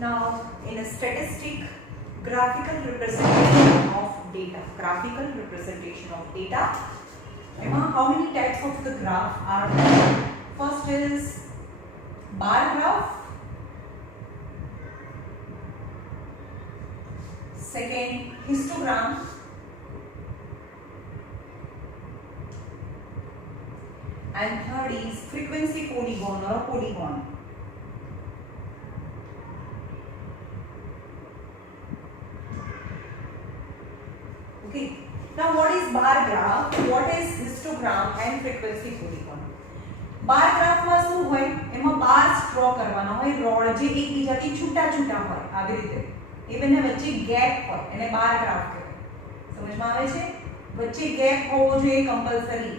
Now, in a statistic, graphical representation of data. Graphical representation of data. Emma, how many types of the graph are there? First is bar graph. Second, histogram. And third is frequency polygon or a polygon. Okay. Now, what is bar graph? What is histogram and frequency polygon? બાર ગ્રાફમાં શું હોય? એમાં bars draw કરવાના હોય, રોડ જે એકબીજાથી છૂટા છૂટા હોય આવી રીતે. એ બંને વચ્ચે ગેપ હોય એને બાર ગ્રાફ કહેવાય. સમજમાં આવે છે? વચ્ચે ગેપ હોવો જોઈએ compulsory.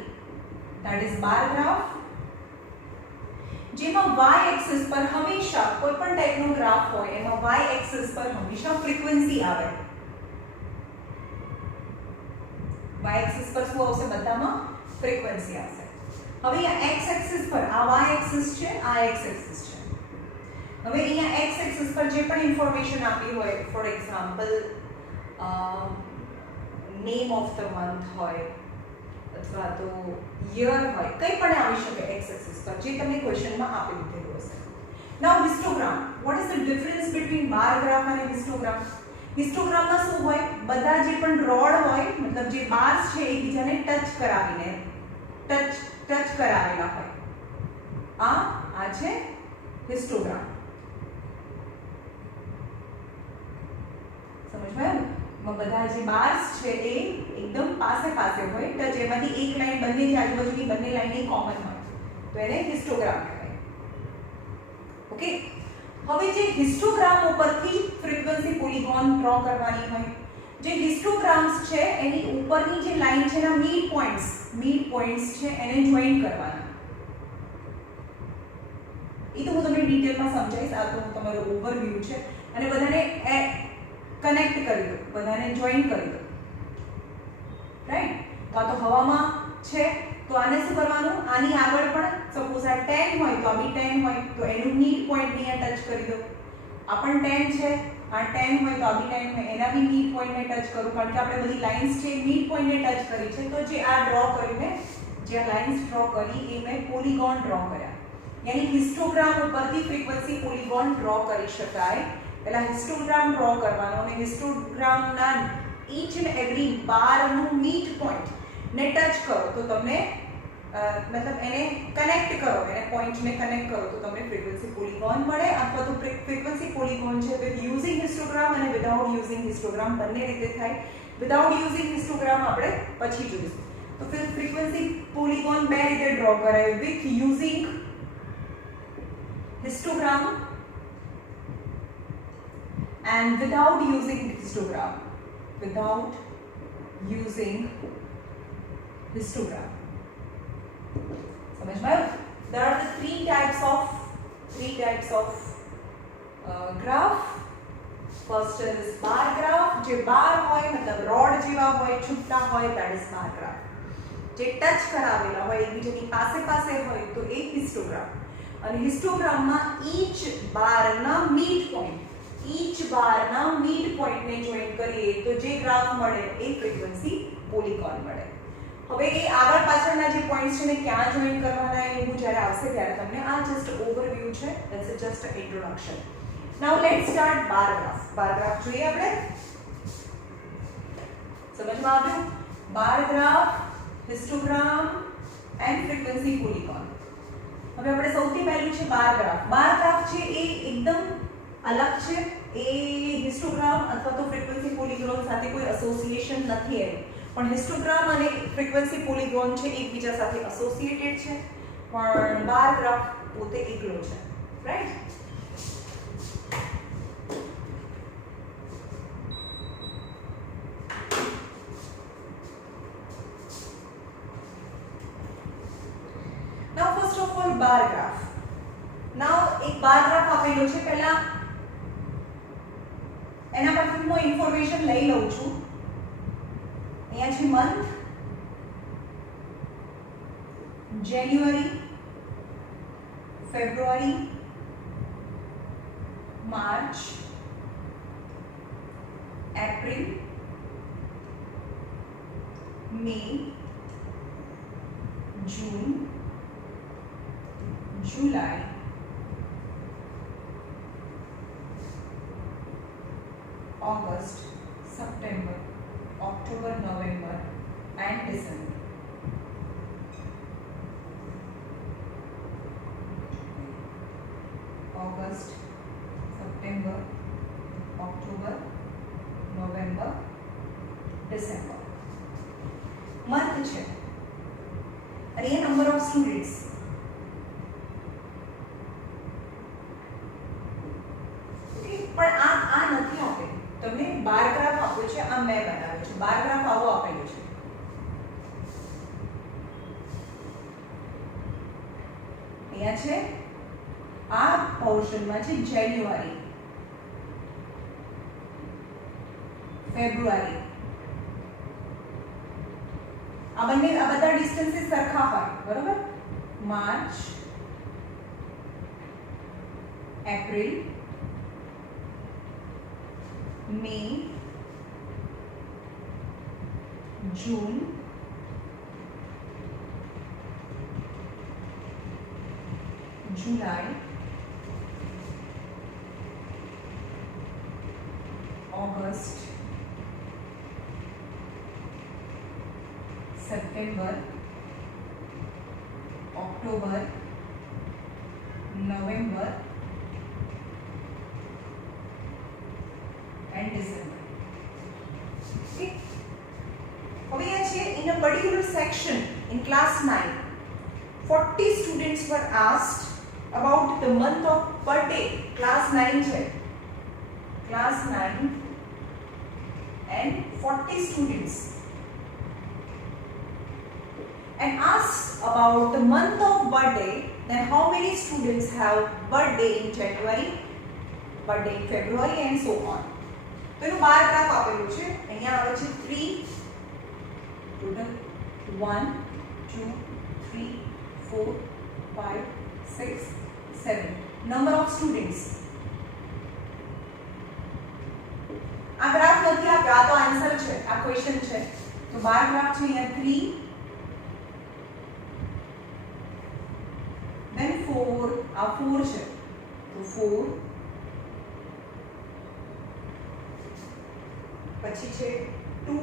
That is bar graph. જેમાં y એક્સિસ પર હંમેશા કોઈ પણ ટાઈપનો ગ્રાફ હોય એમાં y એક્સિસ પર હંમેશા ફ્રીક્વન્સી આવે. y એક્સિસ પર શું આવશે? બધામાં ફ્રીક્વન્સી આવશે. હવે અહીંયા x એક્સિસ પર આ y એક્સિસ છે, આ x એક્સિસ છે. હવે અહીંયા x એક્સિસ પર જે પણ ઇન્ફોર્મેશન આપી હોય, for example name of the month હોય અથવા તો યર હોય, કંઈ પણ આવી શકે x એક્સિસ પર જે તમને ક્વેશ્ચનમાં આપી દીધેલું હશે. Now histogram. What is the difference between bar graph અને હિસ્ટોગ્રામ? હિસ્ટોગ્રામમાં શું હોય? બધા જે પણ રોડ હોય, મતલબ જે બાર્સ છે એકબીજાને ટચ કરાવીને ટચ કરાવેલા હોય. આ છે હિસ્ટોગ્રામ. સમજમાં? બધા જે બાર્સ છે એ એકદમ પાસે હોય, ટચ એમાંથી એક લાઈન બંને જે આજુબાજુની બંને લાઈન એ કોમન હોય તો એને હિસ્ટોગ્રામ કહેવાય. ઓકે. હવે જે હિસ્ટોગ્રામ ઉપરથી ફ્રીક્વન્સી પોલીગોન ડ્રો કરવાની હોય, જે હિસ્ટોગ્રામ્સ છે એની ઉપરની જે લાઈન છે એના મિડ પોઈન્ટ્સ છે એને જોઈન કરવાના. એ તો હું તમને ડિટેલમાં સમજાવીશ. આ તો તમારો ઓવરવ્યુ છે અને બધાને કનેક્ટ કરી દો, બધાને જોઈન કરી દો. રાઈટ? તો આ તો હવામાં છે તો આને શું કરવાનું? આની આગળ પણ સપોઝ આ 10 હોય તો આ બી 10 હોય તો એનું મિડ પોઈન્ટ ને ટચ કરી દો. આ પણ 10 છે, આ 10 હોય તો આ બી 10 હોય, એના બી મિડ પોઈન્ટને ટચ કરો. કારણ કે આપણે બધી લાઇન્સ છે મિડ પોઈન્ટને ટચ કરી છે. તો જે આ ડ્રો કરીને જે લાઇન્સ ડ્રો કરી એ મેં પોલીગોન ડ્રો કર્યા. યાની હિસ્ટોગ્રામ ઉપરથી ફ્રીક્વન્સી પોલીગોન ડ્રો કરી શકાય. પહેલા હિસ્ટોગ્રામ ડ્રો કરવાનો અને હિસ્ટોગ્રામના ઈચ એન્ડ એવરી બારનું મિડ પોઈન્ટ ને ટચ કરો તો તમને મતલબ એને કનેક્ટ કરો, એને પોઈન્ટને કનેક્ટ કરો તો તમને ફ્રીક્વન્સી પોલીગોન મળે. અથવા તો ફ્રીક્વન્સી પોલીગોન છે વિથ યુઝિંગ હિસ્ટોગ્રામ અને વિધાઉટ યુઝિંગ હિસ્ટોગ્રામ બંને રીતે થાય. વિધાઉટ યુઝિંગ હિસ્ટોગ્રામ આપણે પછી જોઈશું. તો ફ્રીક્વન્સી પોલીગોન બે રીતે ડ્રો કરાય, with using histogram and without using histogram. Without using histogram. समझ में? There are the three types of graph. First is bar graph. જે બાર હોય મતલબ રોડ જેવા હોય, છૂટા હોય, that is bar graph. જે ટચ કરાવેલા હોય એકબીજાની પાસે હોય તો એ હિસ્ટોગ્રામ. અને હિસ્ટોગ્રામમાં ઈચ બારના મિડ પોઈન્ટને જોઈન કરીએ તો જે ગ્રાફ મળે એ ફ્રીક્વન્સી પોલીગોન મળે. હવે એ આગળ પાછળના જે પોઈન્ટ્સ છે ને ક્યાં જોઈન કરવાના એ હું જ્યારે આવશે ત્યારે તમને આ જસ્ટ ઓવરવ્યુ છે. That's just a introduction. Now let's start bar graph. Bar graph જોઈએ આપણે. સમજમાં આવ્યું? Bar graph, histogram and frequency polygon. હવે આપણે સૌથી પહેલું છે બાર ગ્રાફ. બાર ગ્રાફ છે એ એકદમ અલગ છે. એ હિસ્ટોગ્રામ અથવા તો ફ્રીક્વન્સી પોલીગોન સાથે કોઈ એસોસિએશન નથી એનું. પણ હિસ્ટોગ્રામ અને ફ્રીક્વન્સી પોલીગોન છે એકબીજા સાથે એસોસિએટેડ છે, પણ બાર ગ્રાફ પોતે એકલો છે. Right? Now first of all bar graph. Now એક બાર ગ્રાફ આપેલો છે. પહેલા એના પરથી હું ઇન્ફોર્મેશન લઈ લઉં છું. અહીંયા છે મંથ, જાન્યુઆરી, ફેબ્રુઆરી, मार्च, एप्रिल, मे, जून, जुलाई, August, September, October, November and December. August, September, October, November, December. Month છે અને એ નંબર ઓફ સ્ટુડન્ટ્સ. પણ આ નથી આપેલું, તમને બાર ગ્રાફ આપ્યો છે, આ મેં બનાવ્યો છે. બાર ગ્રાફ આવો આપેલો છે. અહીંયા છે આ પોર્શનમાં છે જાન્યુઆરી, ફેબ્રુઆરી. આ બધા ડિસ્ટન્સીસ સરખા હોય, બરોબર. March, April, May, June, July, August, September, October, November and December. Okay. હવે આ છે in a particular section in class 9, 40 students were asked about the month of birthday. Class 9 છે, class 9 and 40 students and asked about the month of birthday. Then how many students have birthday in January, birthday in February and so on. તો એનું bar graph આપેલું છે. અહીંયા આવે છે 3 ટોટલ 1 2 3 4 5 6 7 number of students. આ ગ્રાફ નથી આપ્યો, આ તો આન્સર છે, આ ક્વેશ્ચન છે. તો બાર ગ્રાફ છે. અહીંયા 3 then 4, આ 4 છે તો 4, પછી છે 2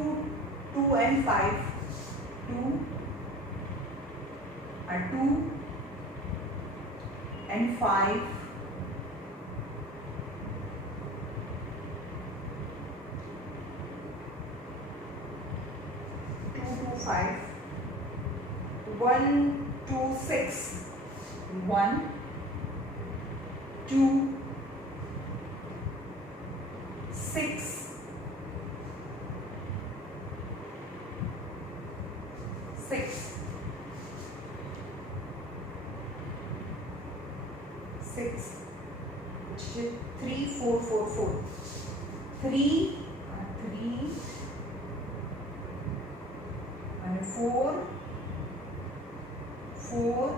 2 and 5, 2 and 2 and 5, 2 2 5, 1 2 6, 1 2 6 6 6, which is 3 4 4 4, 3 and 4 4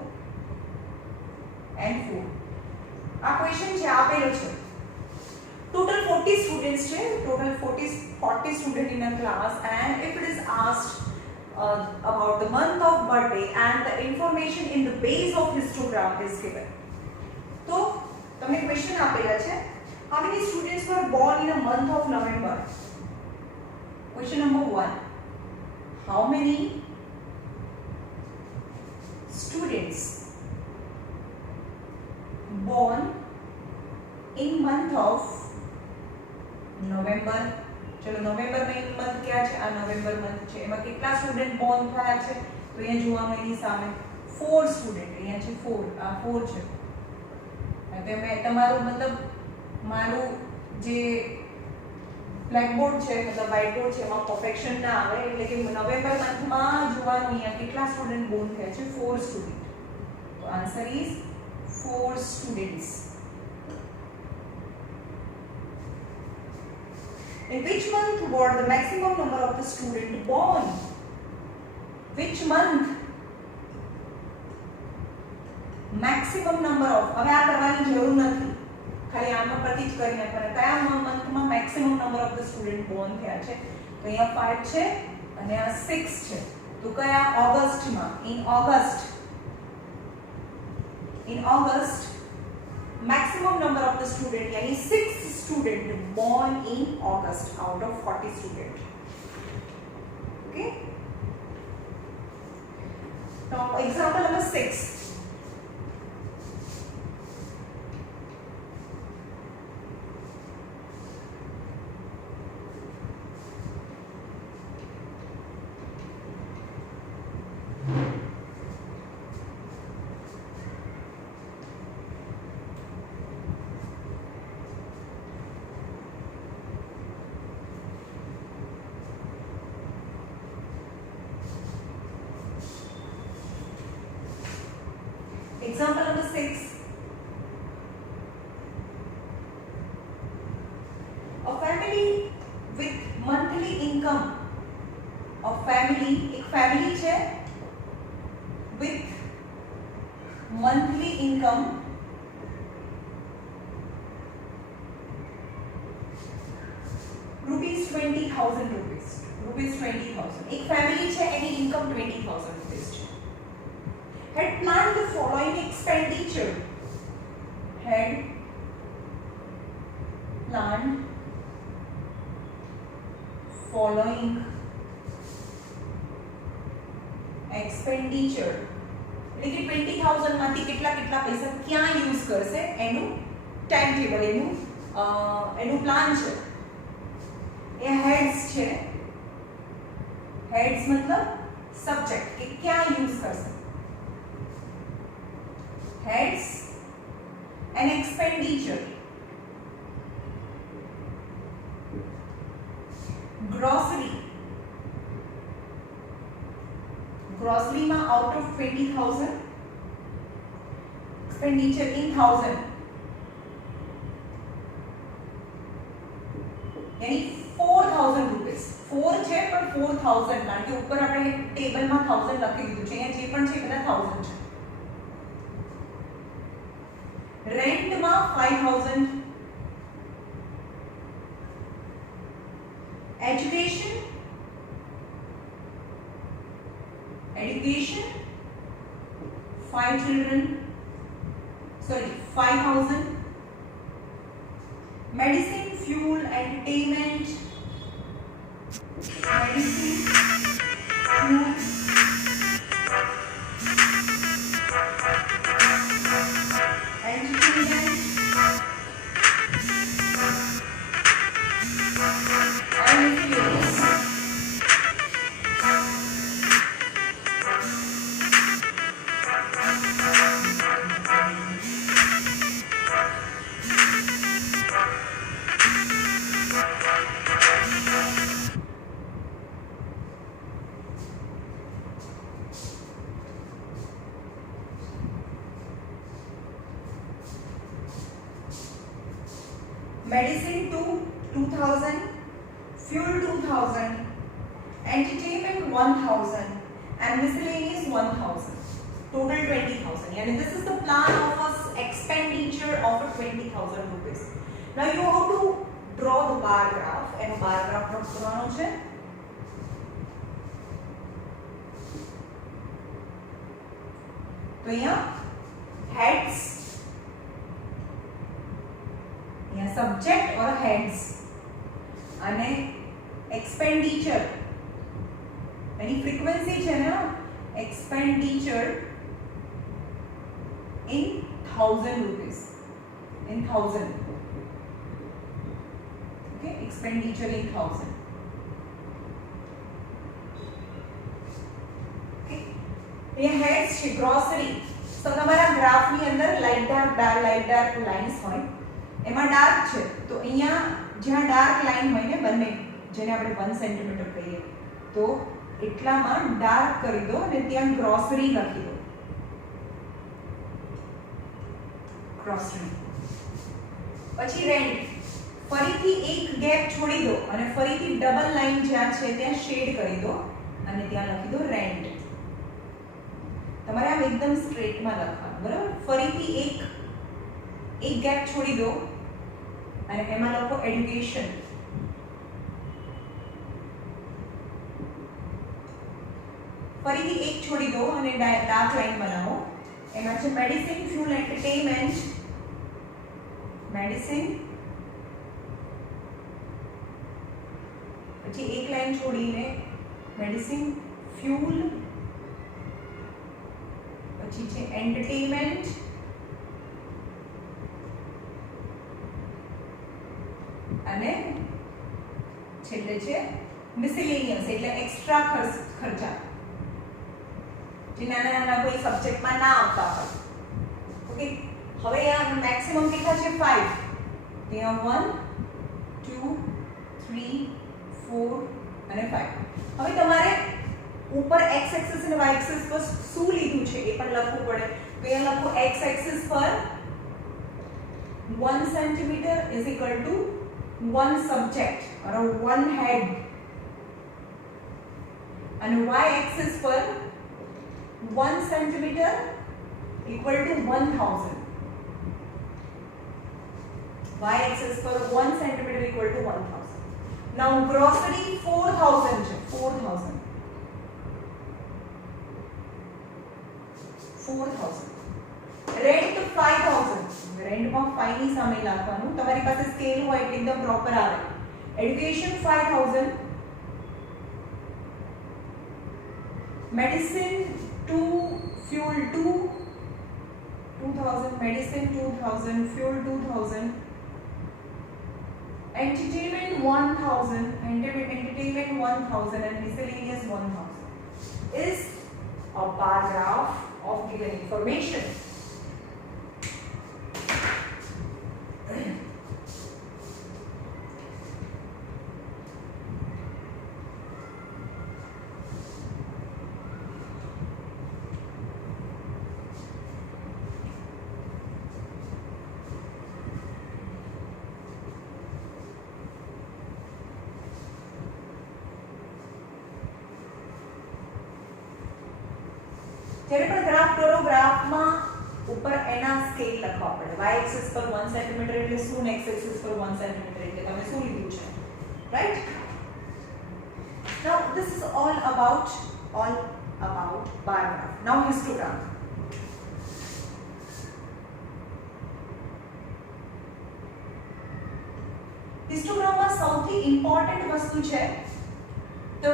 and 4. આ ક્વેશ્ચન છે, આપેલો છે. ટોટલ 40 સ્ટુડન્ટ્સ છે, ટોટલ 40 student in a class, and if it is asked about the month of birthday and the information in the base of histogram is given. તો તમને ક્વેશ્ચન આપેલા છે, how many students were born in a month of November? Question number 1, how many students born in month of November? चलो नवेम्बर मंथ क्या है? आ नवेम्बर मंथ છે. એમાં કેટલા સ્ટુડન્ટ બોર્ન થયા છે? તો અહીંયા જોવાનું એની સામે 4 સ્ટુડન્ટ. અહીંયા છે 4, આ 4 છે. તમે તમારું મતલબ મારું જે બ્લેક બોર્ડ છે, મતલબ વ્હાઇટ બોર્ડ છે, એમાં પરફેક્શન ના આવે, એટલે કે નવેમ્બર મંથમાં જોવાનું અહીંયા કેટલા સ્ટુડન્ટ બોર્ન થયા છે? 4 સ્ટુડન્ટ. તો answer is 4 students. In which month were the maximum number of the student born? Which month? Maximum number of. હવે આ કરવાની જરૂર નથી, ખાલી આમાં પરથી જ કરીને પણ કયા મંથમાં maximum number of the student born થયા છે તો અહીંયા 5 છે અને આ 6 છે તો કયા ઓગસ્ટમાં in August maximum number of the student yani 6 student born in August out of 40 student. Okay, now example number 6. Example number 6. A family with monthly income. एक family છે with monthly income ₹20,000. એક family છે એની income 20,000 rupees છે. Had planned the following expenditure. Had planned following expenditure. એટલે કે 20,000 માંથી કેટલા પૈસા ક્યાં યુઝ કરશે એનું ટાઈમ ટેબલ એનું પ્લાન છે. એ heads છે. heads मतलब સબ્જેક્ટ કે ક્યાં યુઝ કરશે. Heads and expenditure. Grocery માં out of 20,000 expenditure in 1000 यानी 4,000 rupees. 4 છે પણ 4,000 કારણ કે ઉપર આપણે ટેબલમાં 1000 લખી દીધું છે. અહીંયા જે પણ છે બધા 1000 છે. रेंट में 5,000. एजुकेशन 5 children, 5,000. medicine, fuel, entertainment, medicine, fuel, medicine 2,000, fuel 2,000, entertainment 1,000 and miscellaneous 1,000. Total 20,000. Yani this is the plan of a expenditure of 20,000 rupees. Now you have to draw the bar graph and bar graph draw કરવાનો છે. તો અહીંયા heads subject or heads અને expenditure એની frequency છે ને expenditure in 1,000 rupees in 1,000. Okay, expenditure in 1,000. Okay, ये heads છે grocery. તો તમારા ગ્રાફ ની અંદર લાઈટ ડાર્ક લાઇન્સ હોય. એમાં ડાર્ક છે તો અહીંયા જ્યાં ડાર્ક લાઈન હોય ને બંને જેને આપણે 1 સેન્ટીમીટર કહીએ તો એટલામાં ડાર્ક કરી દો અને ત્યાં ગ્રોસરી લખી દો. ગ્રોસરી પછી રેન્ટ ફરીથી એક ગેપ છોડી દો અને ફરીથી ડબલ લાઈન જ્યાં છે ત્યાં શેડ કરી દો અને ત્યાં લખી દો રેન્ટ. તમારે આમ એકદમ સ્ટ્રેટમાં લખવાનું બરાબર. ફરીથી એક ગેપ છોડી દો અને એમાં લખો એડ્યુકેશન. ફરીથી એક છોડી દો અને ડાર્ક લાઈન બનાવો. એમાં છે મેડિસિન, ફ્યુલ, એન્ટરટેનમેન્ટ. મેડિસિન, પછી એક લાઈન છોડીને મેડિસિન, ફ્યુલ, પછી છે એન્ટરટેનમેન્ટ, અને છેલ્લે છે મિસેલેનિયસ એટલે એક્સ્ટ્રા ખર્ચા જે નાના નાના કોઈ સબ્જેક્ટમાં ના આવતા હોય. ઓકે, હવે આ મેક્સિમમ કેટલા છે? 5. ત્યાં 1 2 3 4 અને 5. હવે તમારે ઉપર x એક્સિસ અને y એક્સિસ પર શું લીધું છે એ પણ લખવું પડે. તો અહીંયા લખો x એક્સિસ પર 1 centimetre is equal to 1 subject or 1 head, and y axis પર 1 centimeter equal to 1000. Y axis પર 1 centimeter equal to 1000. Now grocery 4000 છે. 4000 રેન્ટ 5000. રેન્ટમાં 5 ની સામે લખવાનું. તમારી પાસે સ્કેલ હોય એટલે એકદમ પ્રોપર આવે. એડ્યુકેશન 5000, medicine 2, fuel 2000, medicine 2000, fuel 2000, entertainment 1000, entertainment 1000, and miscellaneous 1000 is a bar graph of given information. જ્યારે પણ ગ્રાફ દોરો, ગ્રાફમાં ઉપર એના સ્કેલ લખવા પડે. y એક્સિસ પર 1 સેન્ટીમીટર એટલે શું, ને x એક્સિસ પર 1 સેન્ટીમીટર એટલે તમે શું લીધું છે, right? Now this is all about bar graph. Now histogram. Histogramમાં સૌથી ઇમ્પોર્ટન્ટ વસ્તુ છે the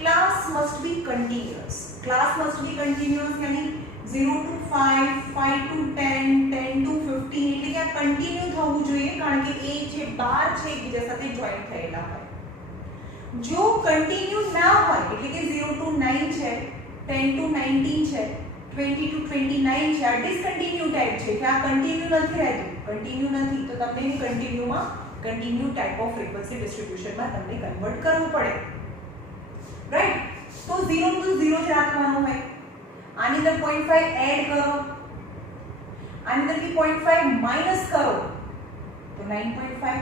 class must be continuous. Class must be continuous यानी 0 to 5, 5 to 10, 10 to 15 એટલે કે આ કન્ટિન્યુ થવું જોઈએ કારણ કે એ જે બાર છે એકબીજા સાથે જોઈન્ટ થયેલા હોય. જો કન્ટિન્યુ ના હોય એટલે કે 0 to 9 છે, 10 to 19 છે, 20 to 29 છે, આ ડિસકન્ટિન્યુ ટાઈપ છે કે આ કન્ટિન્યુ નથી રહેતું. કન્ટિન્યુ નથી તો તમને કન્ટિન્યુમાં કન્ટિન્યુ ટાઈપ ઓફ ફ્રીક્વન્સી ડિસ્ટ્રીબ્યુશનમાં તમને કન્વર્ટ કરવું પડે, રાઈટ? તો 0 to 0 જ રાખવાનું હોય. આની અંદર 0.5 એડ કરો, આની અંદરથી 0.5 માઈનસ કરો તો 9.5.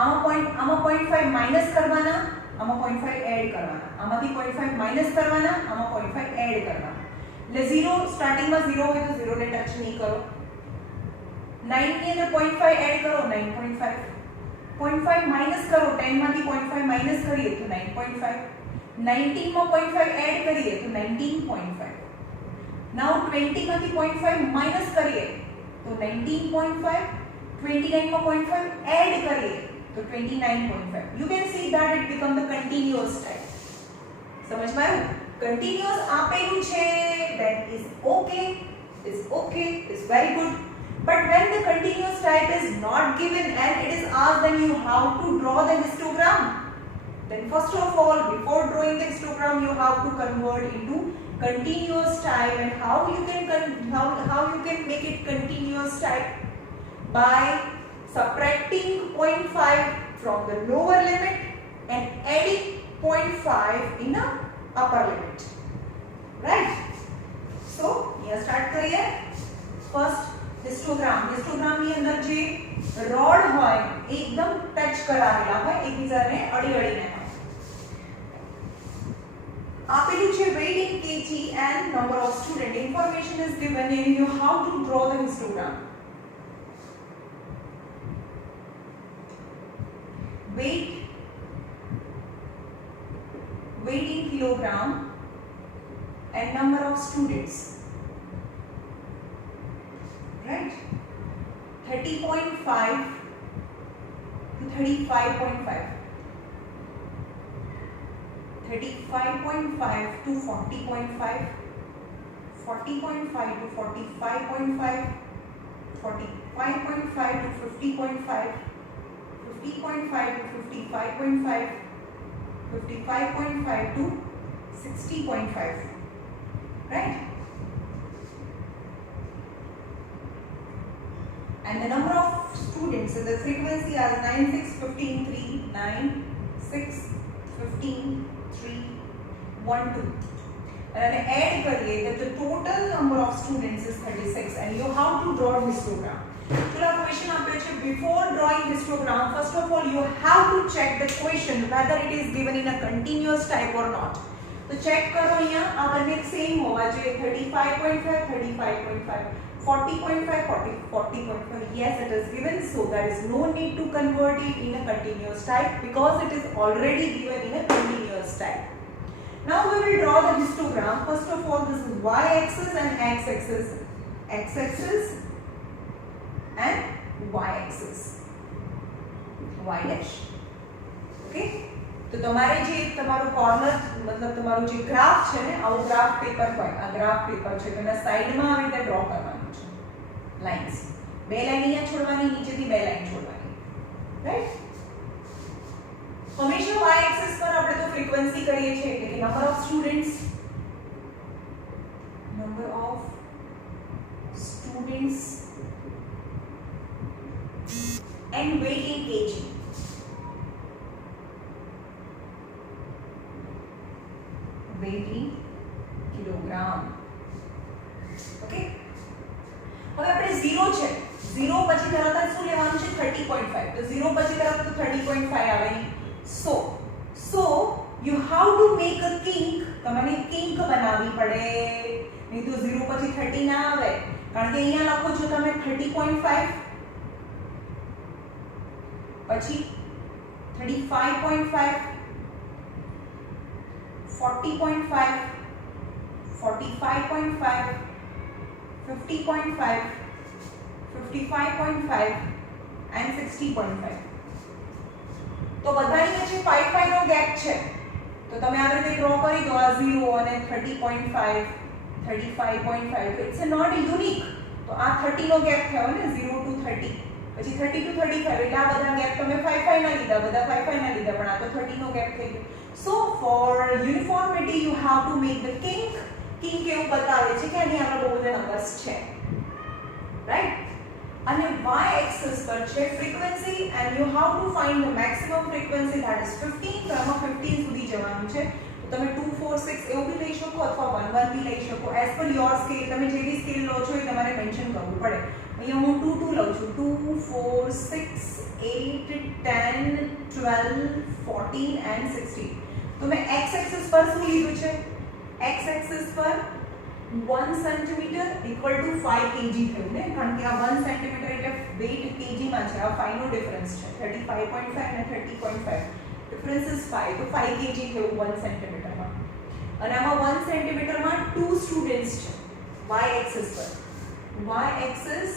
આમાં 0.5 માઈનસ કરવાના, આમાં 0.5 એડ કરવાના, આમાંથી 0.5 માઈનસ કરવાના, આમાં 0.5 એડ કરવાના. એટલે 0 સ્ટાર્ટિંગમાં 0 હોય તો 0 ને ટચ નહીં કરો. 9 ની અંદર 0.5 એડ કરો 9.5. 0.5 માઈનસ કરો, 10 માંથી 0.5 માઈનસ કરીએ તો 9.5. 19 માં 0.5 એડ કરીએ તો 19.5. નાઉ 20 માંથી 0.5 માઈનસ કરીએ તો 19.5. 29 માં 0.5 એડ કરીએ તો 29.5. You can see that it become the continuous type. સમજમાં આવ્યું? continuous આપેલું છે that is okay, is very good. But when the continuous type is not given and it is asked then you have to draw the histogram. Then first of all, before drawing the histogram, you have to convert into continuous type. And how you can make it continuous type? By subtracting 0.5 from the lower limit and adding 0.5 in the upper limit. Right? So here start करिए. First histogram. Histogram ની અંદર જે રોડ હોય એકદમ ટચ કરાવેલા હોય એકબીજાને અડી-અડીને હોય. આપેલું છે weight in kg and number of student. Information is given and you have to draw the histogram. weight in kilogram and number of students, right? 30.5 to 35.5, 35.5 to 40.5, 40.5 to 45.5, 45.5 to 50.5, 50.5 to 55.5, 55.5 to 60.5, right? And the number of students, so the frequency as 9, 6, 15, 3, 9, 6, 15, 3, 1, 2. And add करिए that the total number of students is 36 and you have to draw histogram. So our question आपके छे before drawing histogram, first of all you have to check the question whether it is given in a continuous type or not. तो check करो यहाँ आ बने same होगा जो 35.5, 35.5, 40.5, 40.5. Yes, it is given, so there is no need to convert it in a continuous type because it is already given in a continuous type. Now we will draw the histogram. First of all, this is y-axis and x-axis, x-axis and y-axis, y dash. Okay? तो तुम्हारे जे તમારો કોર્નર मतलब તમારો જે ગ્રાફ છે ને આવો graph paper હોય આ ગ્રાફ પેપર છે તો એના સાઈડમાં આવી રીતે ડ્રો કરવાનું છે લાઇન્સ બે લાઈન અહીંયા છોડવાની નીચેથી બે લાઈન છોડવાની રાઈટ હંમેશા y એક્સિસ પર આપણે તો ફ્રીક્વન્સી કરીએ છીએ એટલે કે number of students and weight in kg. Weight in kilogram. Okay. હવે આપણે 0 છે 0 પછી તરત જ શું લેવાનું છે 30.5 તો 0 પછી તરત તો 30.5 આવે so you have to make a kink તમારે kink બનાવવી પડે નહીં તો 0 પછી 30 ના આવે કારણ કે અહીંયા લખો છો તમે 30.5 પછી 35.5 40.5 45.5 50.5 55.5 and 60.5 તો બધાની વચ્ચે 5 નો ગેપ છે તો તમે આ રીતે ડ્રો કરી દો આ 0 અને 30.5 35.5 તો ઇટ્સ નોટ યુનિક તો આ 30 નો ગેપ થયો ને 0 to 30 પછી 30 to 35 એટલે આ બધા ગેપ તમે 5 ના લીધા બધા 5 ના લીધા પણ આ તો 30 નો ગેપ થઈ ગયો so for uniformity you have to make the kink એવું બતાવે છે કે આની આગળ બહુ બધા નંબર્સ છે રાઈટ અને y axis પર છે frequency and you have to find the maximum frequency that is 15 તો આમાં 15 સુધી જવાનું છે તો તમે 2 4 6 એવું બી લઈ શકો અથવા 1 1 બી લઈ શકો as per your scale તમે જે બી સ્કેલ લો છો એ તમારે મેન્શન કરવું પડે અહીંયા હું 2 2 લઉં છું 2 4 6 8 10 12 14 and 16 તો મેં x axis પર શું લીધું છે x axis પર 1 centimeter equal to 5 kg થયું ને કારણ કે આ 1 centimeter એટલે weight kg માં છે આ 5 નો ડિફરન્સ છે 35.5 અને 30.5 ડિફરન્સ ઇઝ 5 તો 5 kg થયું 1 centimeter માં અને આમાં 1 centimeter માં 2 સ્ટુડન્ટ્સ છે y axis પર y axis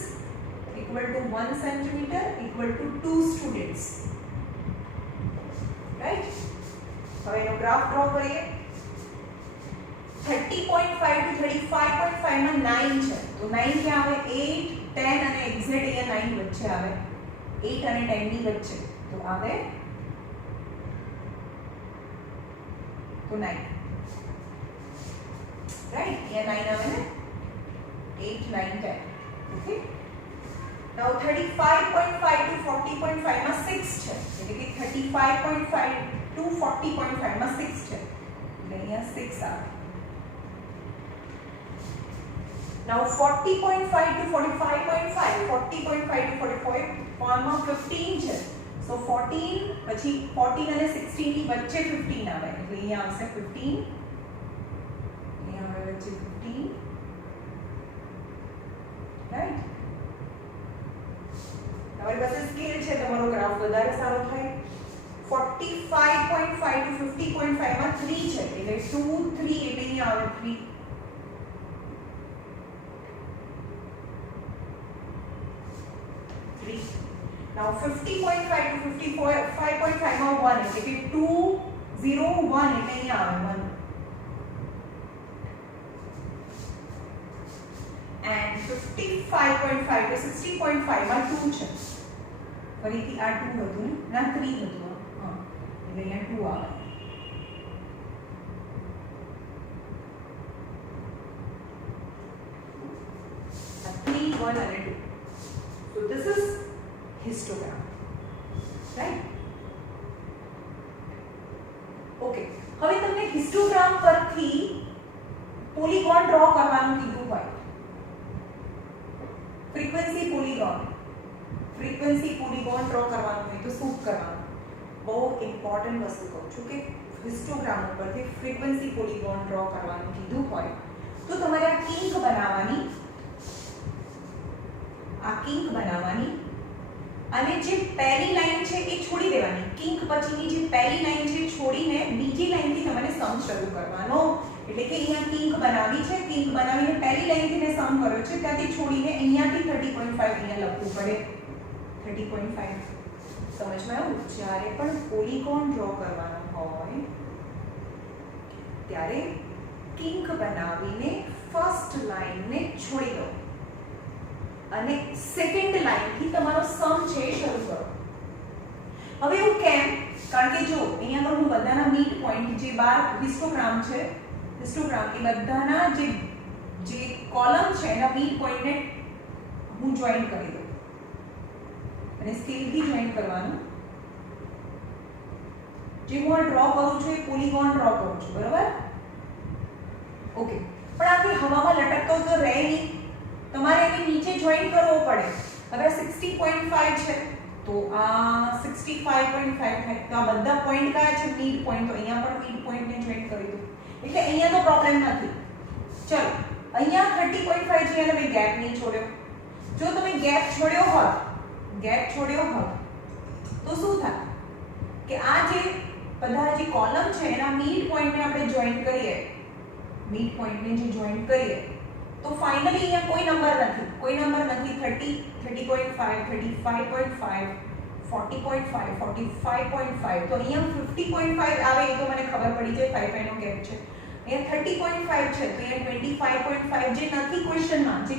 equal to 1 centimeter equal to 2 students right હવે એનો ગ્રાફ ડ્રો કરીએ 30.5 to 35.5 માં 9 છે તો 9 ક્યાં આવે 8 10 અને એક્ઝેક્ટ અહીંયા 9 વચ્ચે આવે 8 અને 10 ની વચ્ચે તો આવે તો 9 રાઈટ અહીંયા 9 આવે ને 8 9 10 ઓકે now 35.5 to 40.5 માં 6 છે એટલે કે 35.5 to 40.5 માં 6 છે એટલે અહીંયા 6 આવે now 40.5 to 45.5 40.5 to 45 માં 15 છે so 14 પછી 14 અને 16 ની વચ્ચે 15 આવે એટલે અહીંયા આવશે 15 અહીંયા આવે વચ્ચે 15 રાઈટ તમારી પાસે સ્કેલ છે તમારો ગ્રાફ વધારે સારો થાય 45.5 to 50.5 માં 3 છે એટલે 2 3 એટલે અહીંયા આવે 3. Now 50.5 to 55.5 માં 1 એટલે કે 2 0 1 એટલે અહીંયા આવે 1. And 55.5 to 60.5 માં 2 છે. ફરીથી આ 2 હતું ને ના 3 હતું. હા એટલે અહીંયા 2 આવે. 3 1 અને 2. So this is histogram, right? Okay, હવે તમને histogram પરથી પોલીગોન ડ્રો કરવાનું કીધું હોય, ફ્રીક્વન્સી પોલીગોન ડ્રો કરવાનું હોય તો શું કરવાનું? બહુ ઇમ્પોર્ટન્ટ વસ્તુ કહું છું કે હિસ્ટોગ્રામ ઉપરથી ફ્રીક્વન્સી પોલીગોન ડ્રો કરવાનું કીધું હોય તો તમારે આ કિંક બનાવવાની અને જે પહેલી લાઈન છે એ છોડી દેવાની. કિંક પછીની જે પહેલી લાઈન છે છોડીને બીજી લાઈનથી તમારે સમ શરૂ કરવાનો. એટલે કે અહીંયા કિંક બનાવી છે, કિંક બનાવીને પહેલી લાઈનથી મેં સમ કર્યો છે ત્યાંથી છોડીને અહીંયાથી 30.5 અહીંયા લખવું પડે. 30.5 સમજમાં આવ્યું? જ્યારે પણ પોલીગોન ડ્રો કરવાનો હોય ત્યારે કિંક બનાવીને ફર્સ્ટ લાઈનને છોડી દો અને સેકન્ડ લાઈનથી તમારો સમ છે એ શરૂ કરો. હવે એવું કેમ? કારણ કે જો અહીંયા પર હું બધાના મિડ પોઈન્ટ જે 12 હિસ્ટોગ્રામ છે, હિસ્ટોગ્રામ એ બધાના જે કોલમ છે એના મિડ પોઈન્ટને હું જોઈન કરી દઉં અને સ્કેલથી જોઈન કરવાનું. જે હું ડ્રો કરું છું એ પોલીગોન ડ્રો કરું છું, બરાબર? ઓકે, પણ આ કે હવામાં લટકતો તો રહે નહીં, તમારે એને નીચે જોઈન કરવો પડે. હવે 60.5 છે તો આ 65.5 થાય તો આ બધા પોઈન્ટ કયા છે? Mid point. તો અહીંયા પણ મિડ પોઈન્ટને જોઈન કરી દો એટલે અહીંયા તો પ્રોબ્લેમ નથી. ચલો અહીંયા 30.5 છે અને મેં ગેપ નહીં છોડ્યો. જો તમે ગેપ છોડ્યો હોત તો શું થાય કે આ જે બધા જે કોલમ છે એના મિડ પોઈન્ટને આપણે જોઈન કરીએ, મિડ પોઈન્ટને જે જોઈન કરીએ તો ફાઇનલી અહીંયા કોઈ નંબર નથી 30, 30.5, 35.5, 40.5, 45.5. તો અહીંયા 50.5 આવે એ તો મને ખબર પડી જાય, 5 નો ગેપ છે. અહીંયા 30.5 છે તો અહીંયા 25.5 જે નથી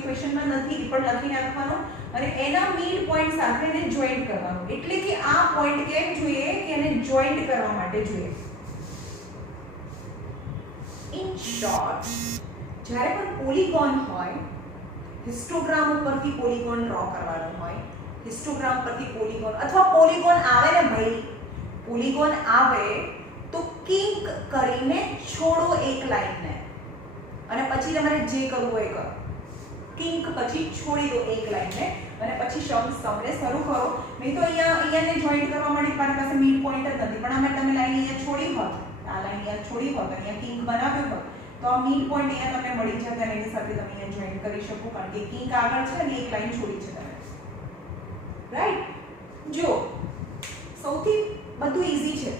ક્વેશ્ચનમાં નથી એ પણ લખી નાખવાનો અને એના મિડ પોઈન્ટ સાથે એને જોઈન્ટ કરવાનું. એટલે કે આ પોઈન્ટ કેમ જોઈએ કે એને જોઈન્ટ કરવા માટે જોઈએ. ઇન શોર્ટ, જ્યારે પણ પોલીગોન હોય, હિસ્ટોગ્રામ ઉપરથી પોલીગોન ડ્રો કરવાનો હોય, હિસ્ટોગ્રામ પરથી પોલીગોન અથવા પોલીગોન આવે ને ભાઈ, પોલીગોન આવે તો કિંક કરીને છોડો એક લાઈનને અને પછી તમારે જે કરવું હોય એ કરો. કિંક પછી છોડી દો એક લાઈનને અને પછી સમને શરૂ કરો. નહીં તો અહીંયાને જોઈન્ટ કરવા માટે મારી પાસે મિડ પોઈન્ટ જ નથી, પણ આમાં તમે લાઈન અહીંયા છોડી હોત, આ લાઈન અહીંયા છોડી હોત, અહીંયા કિંક બનાવ્યું હોત તો આ મિડ પોઈન્ટ અહીંયા તમને મળી જશે અને એની સાથે તમે અહીંયા જોઈન કરી શકો. કારણ કે કિંક આગળ છે અને એક લાઈન છોડી છે તમે, રાઈટ? જો સૌથી બધું ઈઝી છે.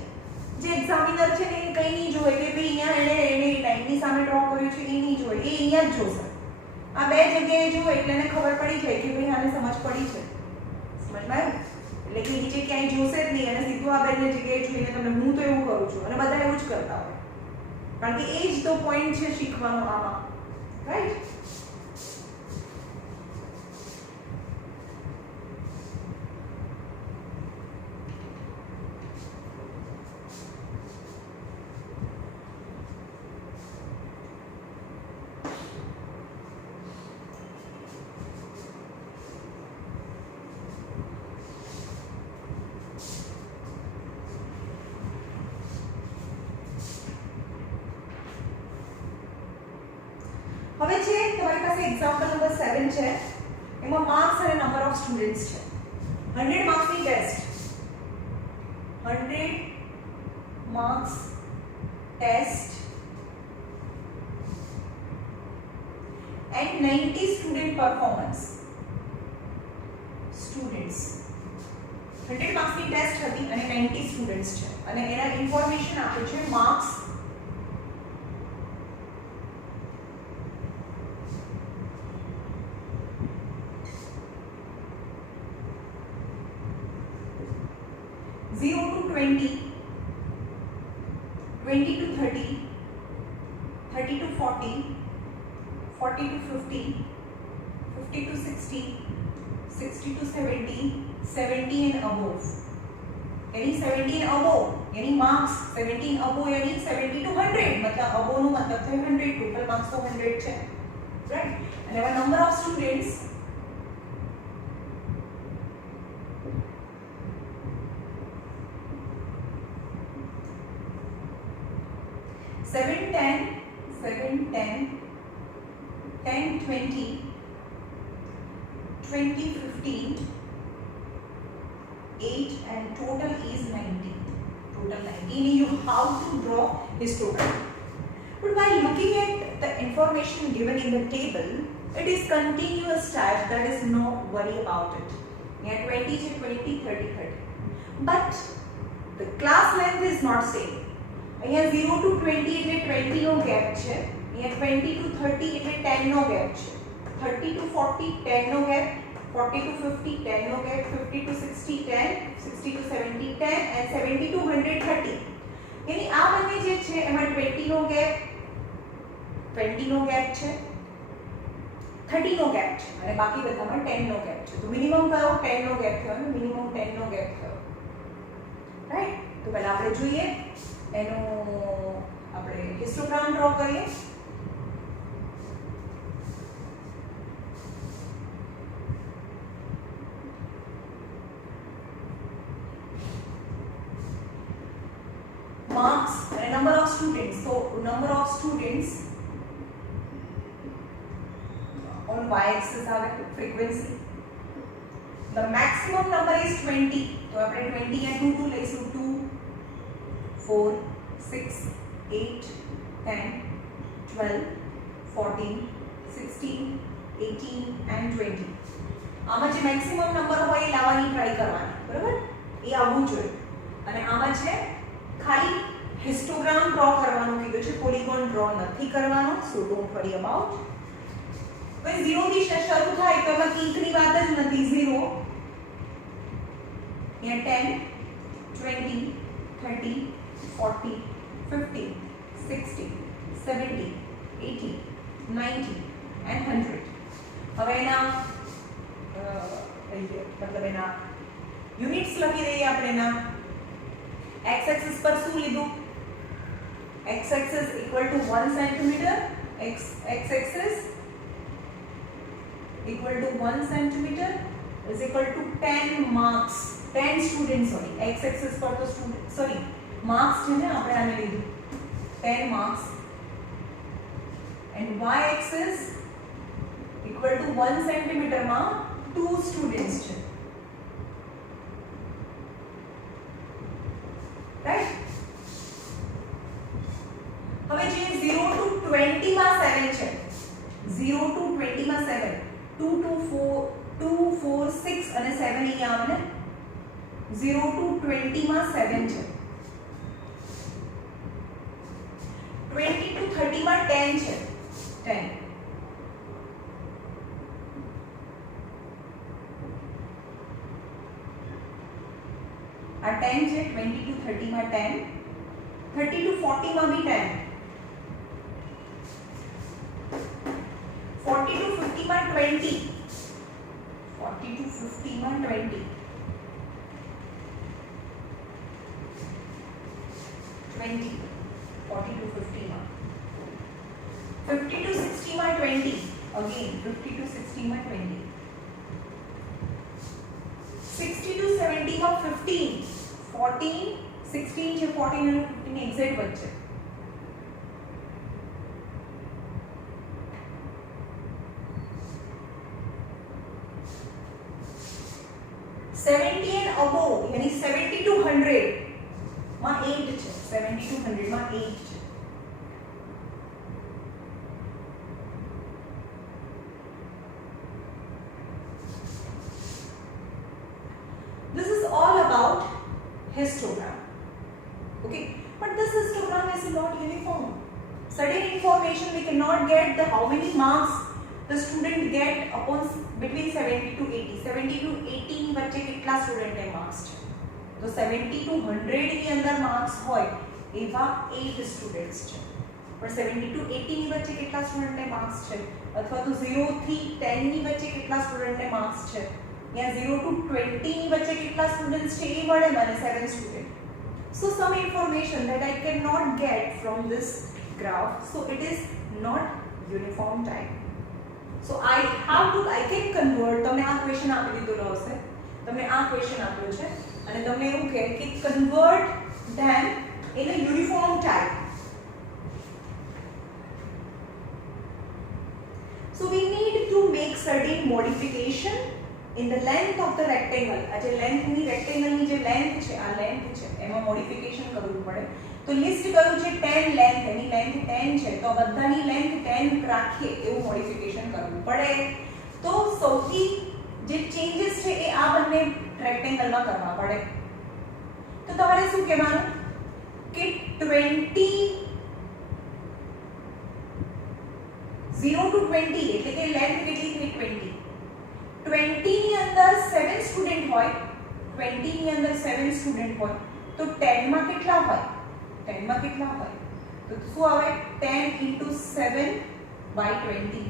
જે એક્ઝામિનર છે ને એ કંઈ નહીં જોવે કે ભાઈ અહીંયા એને લાઈનની સામે ડ્રો કર્યું છે, એ નહીં જોવે, એ અહીંયા જ જોશે. આ બે જગ્યાએ જુઓ એટલે એને ખબર પડી જાય કે ભાઈ આને સમજ પડી છે. સમજમાં આવ્યું? એટલે કે નીચે ક્યાંય જોશે જ નહીં અને સીધું આ બેને જગ્યાએ જોઈને તમને હું તો એવું કરું છું અને બધા એવું જ કરતા હોય. કારણ કે એ જ તો પોઈન્ટ છે શીખવાનો આમાં, રાઈટ? હવે છે તમારી પાસે એક્ઝામ્પલ નંબર 7 છે. એમાં માર્ક્સ અને નંબર ઓફ સ્ટુડન્ટ્સ છે. 100 માર્ક્સની test, 100 marks test and 90 student performance. Students 100 marks માર્ક્સની ટેસ્ટ હતી અને 90 સ્ટુડન્ટ્સ છે અને એના ઇન્ફોર્મેશન આપે છે માર્ક્સ 0 to 20, 20 to 30, 30 to 40, 40 to 50, 50 to 60, 60 to 70, 70 and above. यानी 70 and above यानी मार्क्स 70 above यानी 70 to 100 मतलब above નો મતલબ થાય 100 ટોટલ માર્ક્સ તો 100 છે રાઈટ અને હવે number of students 7, 10, 10, 20, 20, 15, 8 and total is 90. Total 90. You have to draw this total. But while looking at the information given in the table, it is continuous type, that is no worry about it. Here 20 to 20, 30, 30. But the class length is not same. અહીંયા 0 to 20 એટલે 20 નો ગેપ છે અહીંયા 20 to 30 એટલે 10 નો ગેપ છે 30 to 40 10 નો gap 40 to 50 10 નો gap 50 to 60 10 60 to 70 10 and 70 to 100 30 यानी આ બંને જે છે એમાં 20 નો ગેપ 20 નો ગેપ છે 30 નો ગેપ છે અને બાકી બધામાં 10 નો ગેપ છે તો મિનિમમ કયો 10 નો ગેપ થયો અને મિનિમમ 10 નો ગેપ થયો રાઈટ તો પહેલા આપણે જોઈએ એનો આપણે હિસ્ટોગ્રામ ડ્રો કરીએ marks and number of students. So number of students on y-axis આવે frequency. The maximum number is 20. તો આપણે 20 and 2 લઈશું 2 4 6 8 10 12 14 16 18 and 20 આમાં જે મેક્સિમમ નંબર હોય એ લાવવાની ટ્રાય કરવાની બરાબર એ આવવું જોઈએ અને આમાં છે ખાલી હિસ્ટોગ્રામ ડ્રો કરવાનું કીધું છે પોલીગોન ડ્રો નથી કરવાનો સો ડોન્ટ વરી અબાઉટ ભાઈ 0 થી શરૂ થાય તો એમાં કિંકની વાત જ નથી 0 અહીંયા 10 20 30 40 50 60 70 80 90 and 100 હવે એના मतलब એના યુનિટ્સ લખી દઈએ આપણે એના x axis પર શું લીધું x axis equal to 1 centimeter x axis equal to 1 centimeter is equal to 10 marks 10 students sorry x axis પર તો student sorry marks છે ને આપણે આને લીધું 10 marks and y axis equal to 1 centimeter માં 2 students છે right હવે જે 0 to 20 માં 7 છે 0 to 20 માં 7 2 to 4 6 અને 7 અહીંયા આવે ને 0 to 20 માં 7 છે 20 to 30 માં 10 છે 10 આ 10 છે 20 to 30 માં 10 30 to 40 માં બી 10 40 to 50 માં 20 40 to 50 માં 20 20 40 to 50 માં 50 to 60 માં 20 again 50 to 60 માં 20 60 to 70 માં 15 14 16 છે 14 અને 15 એક્ઝેક્ટ વચ્ચે and above यानी 70 to 100 માં 8 છે 70 to 100 માં 8 છે this is all about histogram. Okay, but this histogram is not uniform. Certain information we cannot get the how many marks the student get upon between 70 to 80. 70 to 80 ની વચ્ચે કેટલા સ્ટુડન્ટને માર્ક્સ છે? તો 70 to 100 ની અંદર માર્ક્સ હોય એવા 8 સ્ટુડન્ટ્સ છે. પણ 70 to 80 ની વચ્ચે કેટલા સ્ટુડન્ટને માર્ક્સ છે? અથવા તો 0 થી 10 ની વચ્ચે કેટલા સ્ટુડન્ટને માર્ક્સ છે? या 0 to 20 ની વચ્ચે કેટલા સ્ટુડન્ટ્સ છે એ મળે મને 7 student. So some information that I cannot get from this graph, so it is not uniform type. So I can convert. તમને આ ક્વેશ્ચન આપી દીધો હશે, તમને આ ક્વેશ્ચન આપ્યો છે અને તમને એવું કહે કે convert them in a uniform type. So we need to make certain modification in the length of the rectangle. આ જે લેન્થ ની રેક્ટેંગલ ની જે લેન્થ છે, આ લેન્થ છે એમાં મોડિફિકેશન કરવું પડે. તો લિસ્ટ કર્યું છે 10 લેન્થ, એની લેન્થ 10 છે તો બધાની લેન્થ 10 રાખીએ એવું મોડિફિકેશન કરવું પડે. તો સૌથી જે ચેન્જીસ છે એ આ બંને રેક્ટેંગલમાં કરવા પડે. તો તમારે શું કહેવાનું કે 20 0 to 20 એટલે કે લેન્થ કેટલી થઈ 20. 20 ની અંદર 7 સ્ટુડન્ટ હોય, 20 ની અંદર 7 સ્ટુડન્ટ હોય તો 10 માં કેટલા હોય? 10 માં કેટલા હોય? તો શું આવે 10 into 7 by 20.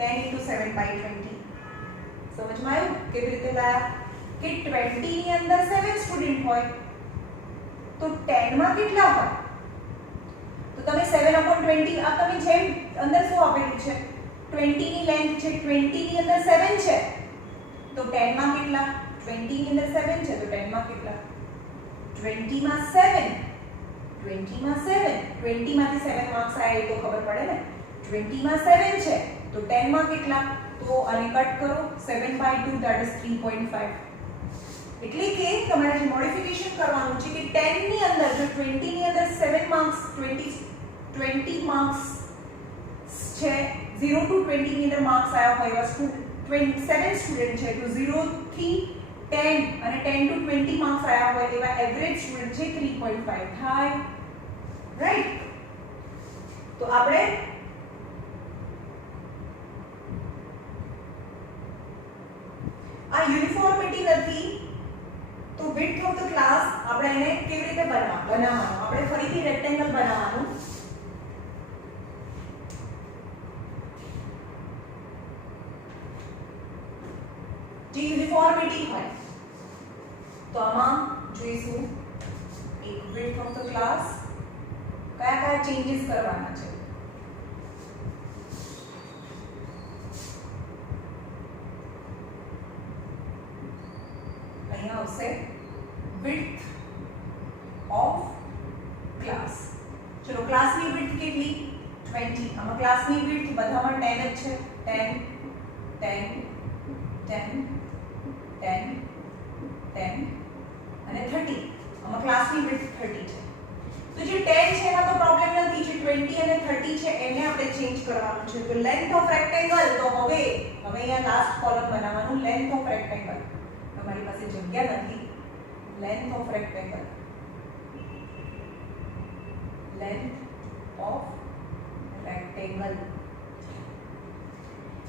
10 into 7 by 20. સમજમાં આવ્યું કેવી રીતે લાયા? કે 20 ની અંદર 7 સ્ટુડન્ટ હોય તો 10 માં કેટલા હોય? તો તમે 7/20 આ તમે જેમ અંદર શું આપેલું છે 20 ની લેન્થ છે, 20 ની અંદર 7 છે તો 10 માં કેટલા? 20 ની અંદર 7 છે તો 10 માં કેટલા? 20 માં 7, 20 માં 7, 20 માંથી 7 માર્ક્સ આવે તો ખબર પડે ને. 20 માં 7 છે તો 10 માં કેટલા? તો આને કટ કરો 7/2 that is 3.5. એટલે કે તમારે જે મોડિફિકેશન કરવાનું છે કે 10 ની અંદર જો 20 ની અંદર 7 માર્ક્સ 20 માર્ક્સ છે 0 to 20 ની અંદર માર્ક્સ આવ્યા હોય એવા 7 સ્ટુડન્ટ છે તો 0 થી 10 અને 10 to 20 માર્ક્સ આવ્યા હોય એવા એવરેજ સ્ટુડન્ટ છે 3.5 થાય. રાઈટ? તો આપણે આ યુનિફોર્મિટી નથી તો width of the class આપણે એને કેવી રીતે બનાવવાનું? આપણે ફરીથી રેક્ટેંગલ બનાવવાનું. જે યુનિફોર્મિટી હોય તો આમાં જોઈશું એક width of the class કયા કયા ચેન્જીસ કરવાના છે. અહીંયા આવશે width of class. ચલો ક્લાસની width કેટલી? 20. આમાં ક્લાસની width બધામાં 10 જ છે. 10 10 10 10 10 અને 30. આમાં ક્લાસની width 30 છે. તો જે 10 છે એમાં તો પ્રોબ્લેમ નથી, જે 20 અને 30 છે એને આપણે ચેન્જ કરવાનું છે. તો લેન્થ ઓફ રેક્ટેંગલ, તો હવે અહીંયા લાસ્ટ કોલમ બનાવવાનું લેન્થ ઓફ રેક્ટેંગલ. તમારી પાસે જગ્યા નથી. Length of rectangle, length of rectangle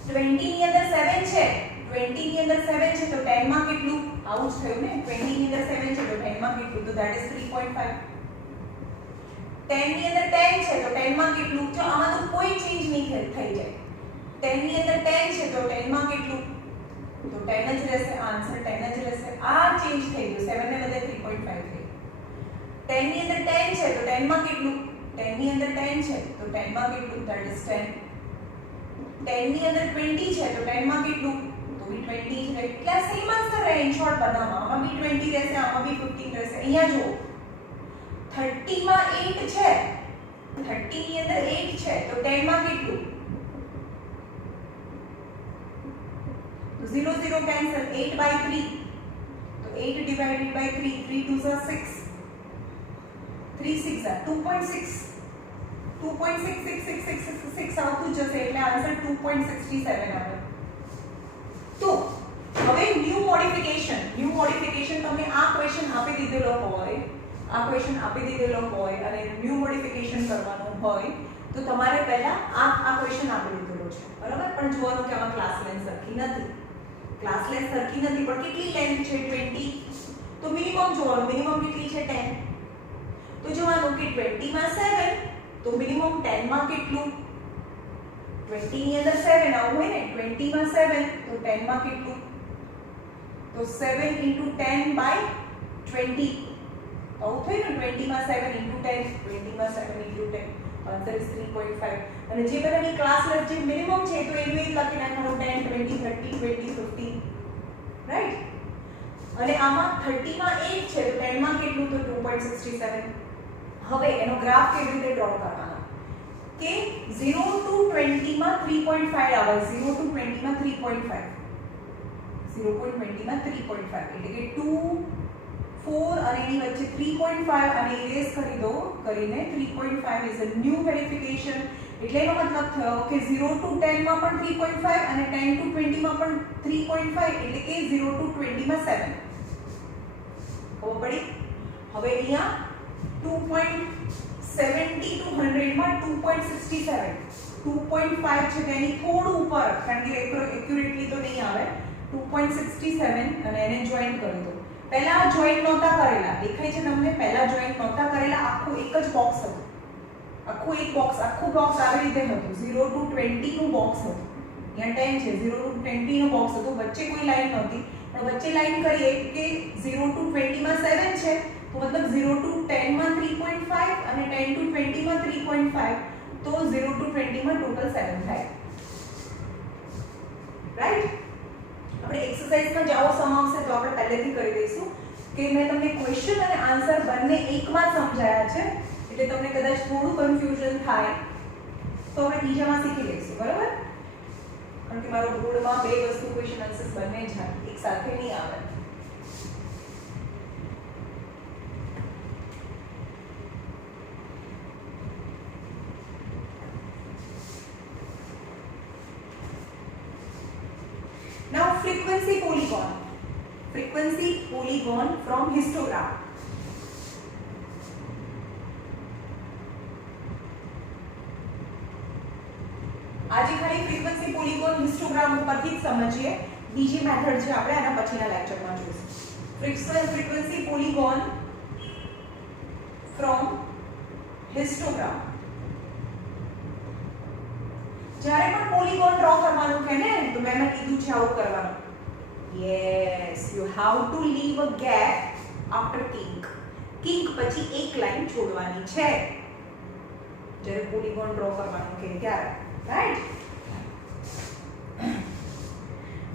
20 ની અંદર 7 છે, 20 ની અંદર 7 છે તો 10 માં કેટલું? આવું જ થયું ને. 20 ની અંદર 7 છે તો 10 માં કેટલું? તો that is 3.5. 10 ની અંદર 10 છે તો 10 માં કેટલું? જો આમાં તો કોઈ ચેન્જ નહીં થઈ જાય. 10 ની અંદર 10 છે તો 10 માં કેટલું? તો 10 જ રહેશે. આન્સર 10 જ રહેશે. આ ચેન્જ થઈ ગયું, 7 ને બદલે 3.5 થઈ. 10 ની અંદર 10 છે તો 10 માં કેટલું? 10 ની અંદર 10 છે તો 10 માં કેટલું? that is 10. 10 ની અંદર 20 છે તો 10 માં કેટલું? તો બી 20 જ રહે. એટલે સેમ આન્સર રહે ઇન શોર્ટ બધામાં. આમાં બી 20 રહેશે, આમાં બી 15 રહેશે. અહીંયા જો 30 માં 8 છે, 30 ની અંદર 8 છે તો 10 માં કેટલું? તો 0 0 cancel. 8/3 તો 8 divided by 3, 3 2s are 6, 3 6 are 2.6, 2.6666 આવતું જશે એટલે આન્સર 2.67 આવે. તો હવે ન્યૂ મોડિફિકેશન તમને આ ક્વેશ્ચન આપી દીધેલો હોય આ ક્વેશ્ચન આપી દીધેલો હોય અને ન્યૂ મોડિફિકેશન કરવાનું હોય તો તમારે પહેલા આ ક્વેશ્ચન આપી દીધેલો છે, બરાબર? પણ જોવાનું કે આમાં ક્લાસ લેન્થ સરખી નથી, ક્લાસ લેન્થ સરખી નથી પણ કેટલી લેન્થ છે 20, તો મિનિમમ જોવાનું, મિનિમમ કેટલી છે 10, તો જોવાનું કે 20 માં 7 તો મિનિમમ 10 માં કેટલું, 20 ની અંદર 7 આવું હોય ને, 20 માં 7 તો 10 માં કેટલું, તો 7 into 10 by 20 આવું થયું ને, 20 માં 7 into 10, 20 માં 7 into 10, આન્સર ઇઝ 3.5. અને જે બધાની ક્લાસ લેન્થ જે મિનિમમ છે તો એનું એક લખી નાખવાનું 10, 20, 30, 20, 15, રાઈટ? અને આમાં 30 માં 8 છે તો 10 માં કેટલું, તો 2.67. હવે એનો ગ્રાફ કેવી રીતે ડ્રો કરવાનો કે 0 to 20 માં 3.5 આવે, 0 to 20 માં 3.5, 0.20 માં 3.5 એટલે કે 2 4 અને એની વચ્ચે 3.5 અને ઇરેઝ કરી દો, કરીને 3.5 ઇઝ અ ન્યૂ વેરિફિકેશન. એટલે એનો મતલબ થયો કે 0 to 10 માં પણ 3.5 અને 10 to 20 માં પણ 3.5 એટલે કે 0 to 20 માં 7. ખબર પડી? હવે અહીંયા 2.70 to 100 માં 2.67, 2.5 છે તેની થોડું ઉપર, કારણ કે એક્યુરેટલી તો નહીં આવે, 2.67 અને એને જોઈન્ટ કરી દો. પહેલા જોઈન્ટ નહોતા કરેલા, દેખાય છે તમને? પહેલા જોઈન્ટ નહોતા કરેલા, આખું એક જ બોક્સ હતું, આખું એક બોક્સ, આખું બોક્સ આવી રીતે હતું, 0 to 20 નું બોક્સ હતું. અહીંયા 10 છે, 0 to 20 નું બોક્સ હતું, વચ્ચે કોઈ લાઈન નહોતી, પણ વચ્ચે લાઈન કરીએ કે 0 to 20 માં 7 છે તો મતલબ 0 to 10 માં 3.5 અને 10 to 20 માં 3.5, તો 0 to 20 માં ટોટલ 7 થાય, રાઈટ? આપણે એક્સરસાઇઝમાં જાઓ સમાવશે તો આપણે પહેલેથી કરી દઈશું કે મેં તમને ક્વેશ્ચન અને આન્સર બંને એકમાં સમજાયા છે, એટલે તમને કદાચ થોડું કન્ફ્યુઝન થાય તો આપણે બીજામાં શીખી લઈશું, બરાબર? કારણ કે મારો બોર્ડમાં બે વસ્તુ ક્વેશ્ચન આન્સર્સ બંને જ એક સાથે નહીં આવે. Now frequency polygon from histogram. આજે ખાલી frequency polygon histogram ઉપરથી જ સમજીએ, બીજી મેથડ છે આપણે આના પછીના લેક્ચરમાં જોઈશું. Frequency polygon from histogram. જ્યારે પણ પોલીગોન ડ્રો કરવાનું કહે ને તો મેં કીધું છે આવું કરવાનું. Yes, you have to leave a gap after kink. Kink પછી એક લાઈન છોડવાની છે જ્યારે પોલીગોન ડ્રો કરવાનું કહે ત્યારે, રાઈટ?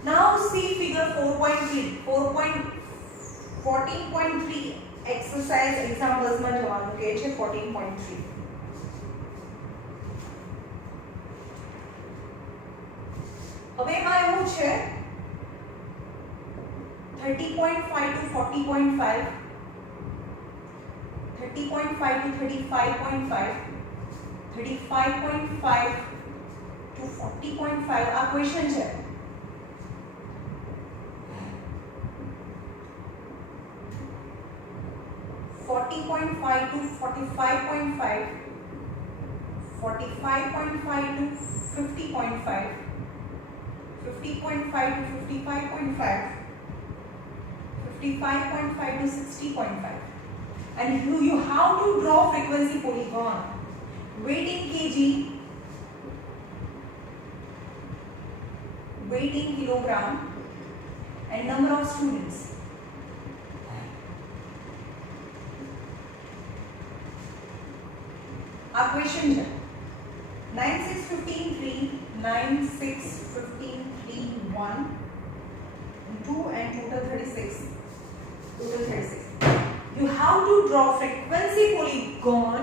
નાઉ સી ફિગર 14.3 એક્સરસાઇઝ એક્ઝામ્પલ્સમાં જવાનું કહે છે. 14.3 હવે એમાં એવું છે 30.5 to 40.5, 30.5 to 35.5, 35.5 to 40.5 આ ક્વેશ્ચન છે. .5 to 45.5, 45.5 to 50.5, 50.5 to 55.5, 55.5 to 60.5. And you have to draw frequency polygon. Weight in kg, weight in kilogram, and number of students. આ ક્વેશ્ચન છે 96153, 96153, 1 2 and total 36. Total 36. You have to draw frequency polygon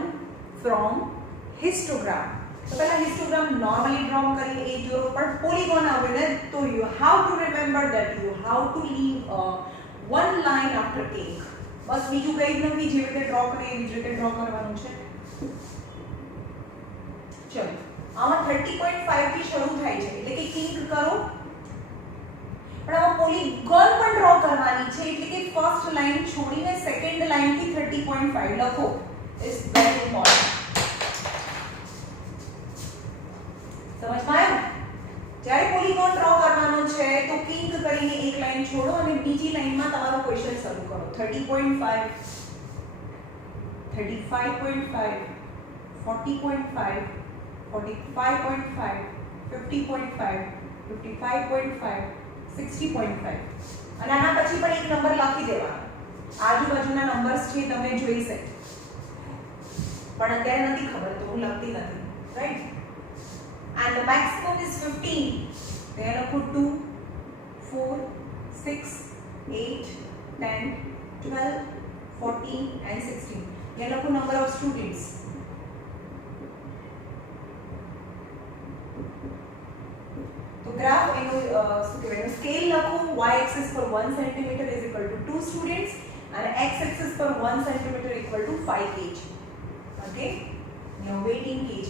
from histogram. So પહેલા histogram normally draw કરીએ એ જો પણ polygon આવે ને તો you have to remember that you have to leave one line after kink. બસ બીજું કંઈ જ નથી, જે રીતે ડ્રો કરીએ એવી જ રીતે ડ્રો કરવાનું છે. ચલો આમાં 30.5 થી શરૂ થાય છે એટલે કે કિંક કરો, પણ આમાં પોલીગોન પણ ડ્રો કરવાની છે એટલે કે ફર્સ્ટ લાઈન છોડીને સેકન્ડ लाइन थी 30.5 લખો इज वेरी इंपॉर्टेंट. સમજમાં આવ્યું? જ્યારે પોલીગોન ડ્રો કરવાનો છે તો કિંક કરીને એક લાઈન છોડો અને બીજી લાઈનમાં તમારો ક્વેશ્ચન શરૂ કરો. 30.5 35.5 40.5 45.5 50.5 55.5 60.5 અને આના પછી પણ એક નંબર લખી દેવાનો. આજુબાજુના નંબર્સ છે તમે જોઈ શકો, પણ અત્યારે નથી ખબર તો હું લખતી નથી, right? and the maximum is 15. Then I put 2 4 6 8 10 12 14 and 16. Then I put number of students. तो ग्राफ એનો શું કહેવાય સ્કેલ લખો. y axis પર 1 cm is equal to 2 students and x axis પર 1 cm equal to 5 kg. Okay, now weight in kg.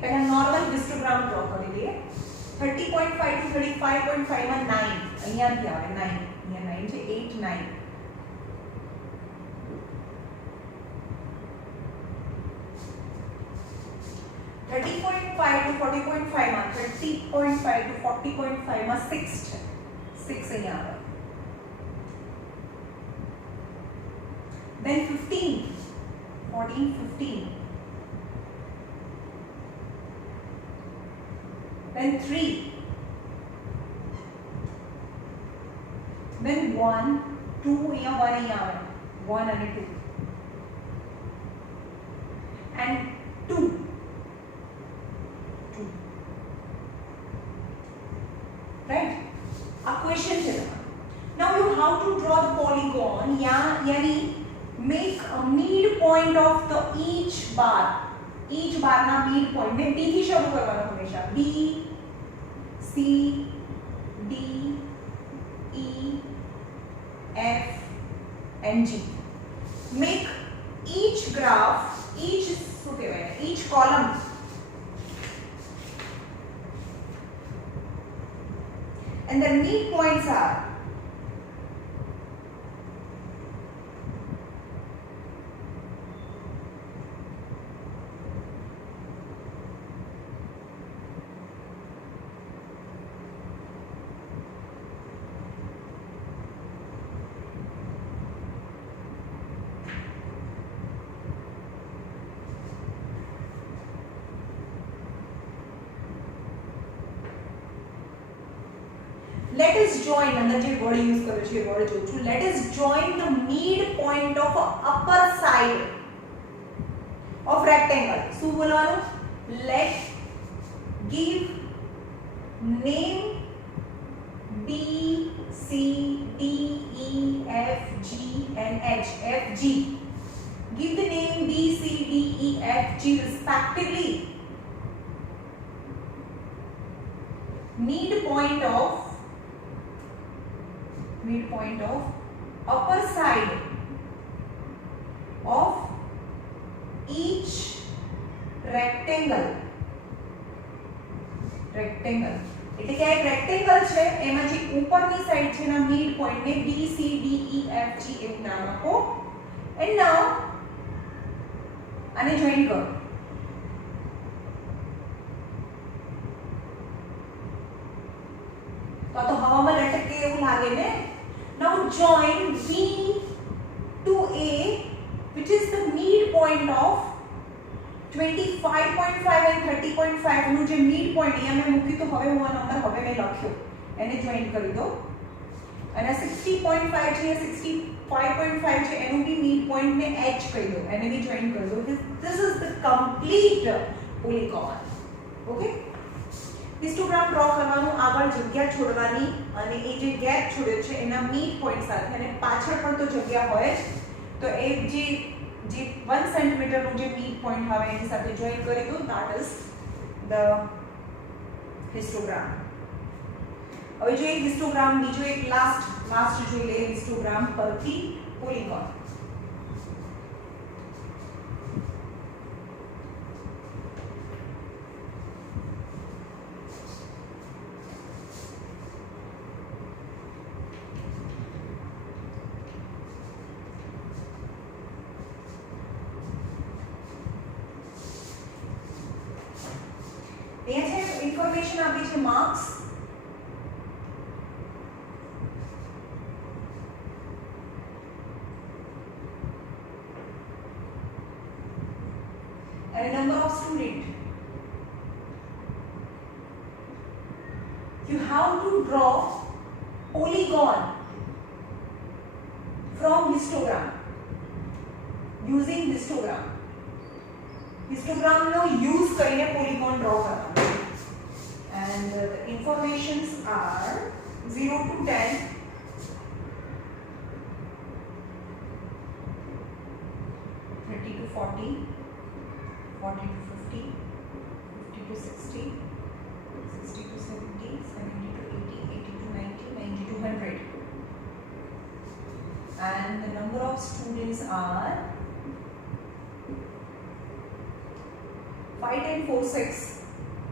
पहला normal histogram draw કરી દઈએ. 30.5 to 35.5 માં 9 અહીંયાથી આવે 9, અહીંયા 9 છે 8 9. 30.5 to 40.5 માં 30.5 to 40.5 માં 6 છે 6 અહીંયા આવે. then 15 14 15. then 3, then 1 2 here 1 here 1 and 2 and 2 right. A question है. Now you have to draw the polygon यानी make a midpoint of the each bar ना midpoint में B થી શરૂ કરવાનો હંમેશા. B C D E F and G. Make each graph, each શું કહેવાય, each column and the midpoints are let us join અંદર જે વર્ડ યુઝ કર્યો છે એ વર્ડ જોઉં છું. let us join the midpoint of upper side of rectangle. શું બોલવાનું? let give name B C D E F G and H. F G. Give the name B C D E F G respectively. Midpoint of upper side of each rectangle. એટલે કે એક રેક્ટેંગલ છે એમાં જે ઉપરની સાઈડ છે એના મિડ પોઈન્ટ ને B C D E F G એવું નામ આપો. એન્ડ નાઉ આને જોઈન કરો. તો હવામાં લટકે એવું લાગે ને. Now join B to A, which is the midpoint of 25.5 and 30.5 નું જે midpoint અહીંયા મેં મૂક્યું તો હવે હું આ નંબર હવે મેં લખ્યો એને જોઈન કરી દો. અને 60.5 છે 65.5 છે એનું બી midpoint ને H કહી દો, એને બી જોઈન કરી દો. This is the complete polygon. Okay. Histogram draw करवानो, આગળ જગ્યા છોડવાની અને એ જે ગેપ છોડ્યો છે એના મિડ પોઈન્ટ સાથે અને પાછળ પણ તો જગ્યા હોય જ તો એ જે 1 સેન્ટીમીટર નું જે મિડ પોઈન્ટ આવે એની સાથે જોઈન કરી દો. That is the histogram. હવે જો એક हिस्टोग्राम બીજો એક લાસ્ટ જોઈ લે हिस्टोग्राम પરથી પોલિગોન. ઇન્ફોર્મેશન આપી છે marks, and number of student. You have to draw polygon from histogram using histogram. Histogram નો use કરીને polygon draw કરવાનો. And the informations are 0 to 10, 30 to 40, 40 to 50, 50 to 60, 60 to 70, 70 to 80, 80 to 90, 90 to 100. And the number of students are 5, 10, 4, 6,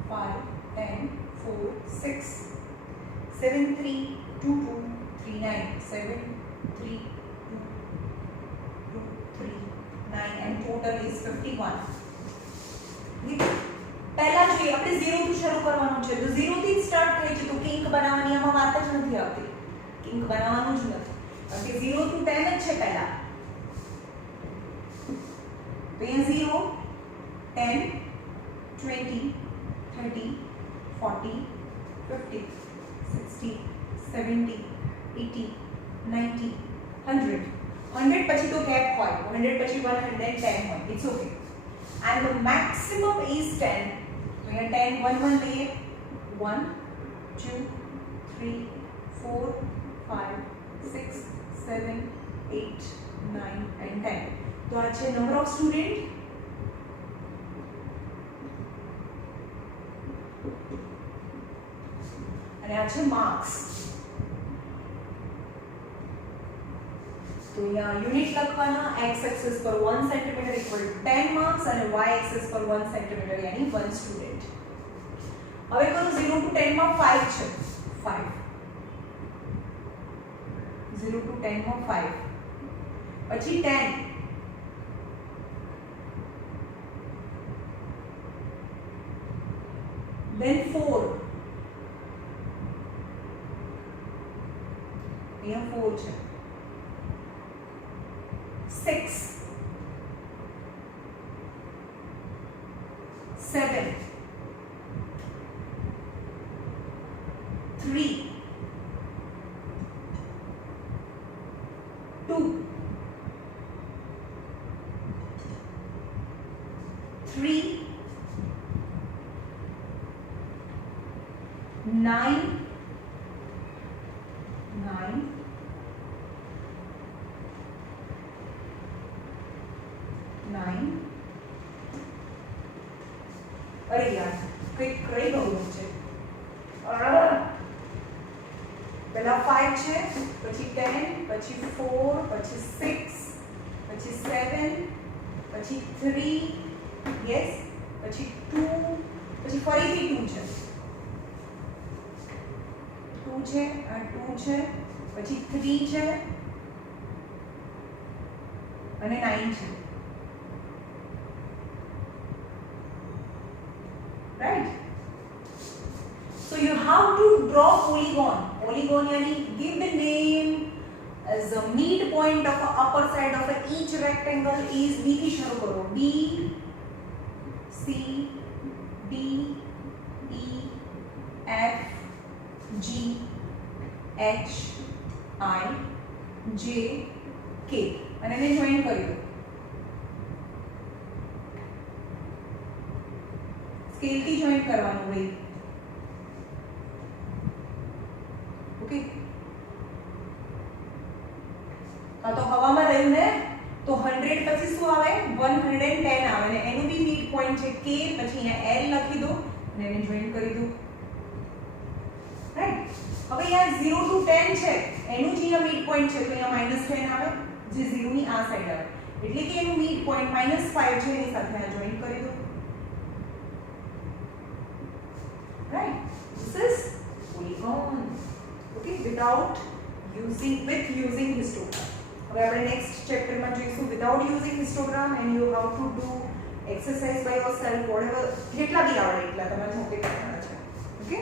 5, 10, 4, 6, 7, 3, 2, 2, 3, 9, 7, 3, 2, 2, 3, 9, and total is 51. પહેલા જોઈએ આપણે 0 થી શરૂ કરવાનું છે, તો 0 થી સ્ટાર્ટ થાય છે, તો કિંક બનાવવાની આમાં વાત જ નથી આવતી, કિંક બનાવવાનું જ નથી, કારણ કે 0 to 10 જ છે પહેલા, તો અહીંયા 0, 10, 20, 30, 40, 50, 60, 70, 80, 90, 100. 100 પછી તો ગેપ હોય, 100 પછી 110 હોય, it's okay. And the maximum is 10. So here 10, 1, 1 layer, 1, 2, 3, 4, 5, 6, 7, 8, 9 and 10. So that's the number of students. And that's the marks. तो यहाँ यूनिट लखवाना, x एक्सिस पर 1 सेंटीमीटर इक्वल टू 10 मार्क्स और y एक्सिस पर 1 सेंटीमीटर यानी 1 स्टूडेंट. હવે કરું 0 to 10 માં 5 છે, 5, 0 to 10 માં 5, પછી 10, then 4, અહીંયા 4 છે, 6, 7, 3, 2, 3, 9, 9, 9. अरे यार कई बहु છે, પહેલા 5 છે, પછી 10, પછી 4, પછી 6, પછી 7, પછી 3, યસ, પછી 2, પછી ફરીથી 2 છે, 2 છે, આ 2 છે, પછી 3 છે અને 9 છે. Right? So you have to draw polygon. Polygon yani give the name as the midpoint of the upper side of each rectangle is B થી શરૂ કરો. B, C, D, E, F, G, H, I, J, K. અને એને જોઈન કરી દો. स्केल થી જોઈન કરવાનું ભાઈ, ઓકે. હા તો હવામાં રહ્યું ને, તો 100 પછી શું આવે, 110 આવે ને એનું બી મિડ પોઈન્ટ છે K, પછી અહીંયા L લખી દો અને એને જોઈન કરી દો. રાઈટ. હવે અહીંયા 0 to 10 છે, એનું જે અહીંયા મિડ પોઈન્ટ છે, તો અહીંયા -10 આવે, જે 0 ની આ સાઈડ આવે, એટલે કે એનું મિડ પોઈન્ટ -5 છે, એની સાથે આ જોઈન કરી દો. Right? This is polygon. Okay, with using histogram. હવે આપણે next chapter માં જોઈશું without using histogram, and you have to do exercise by yourself, whatever જેટલા બી આવડે એટલા તમારે જાતે કરવાના છે. ઓકે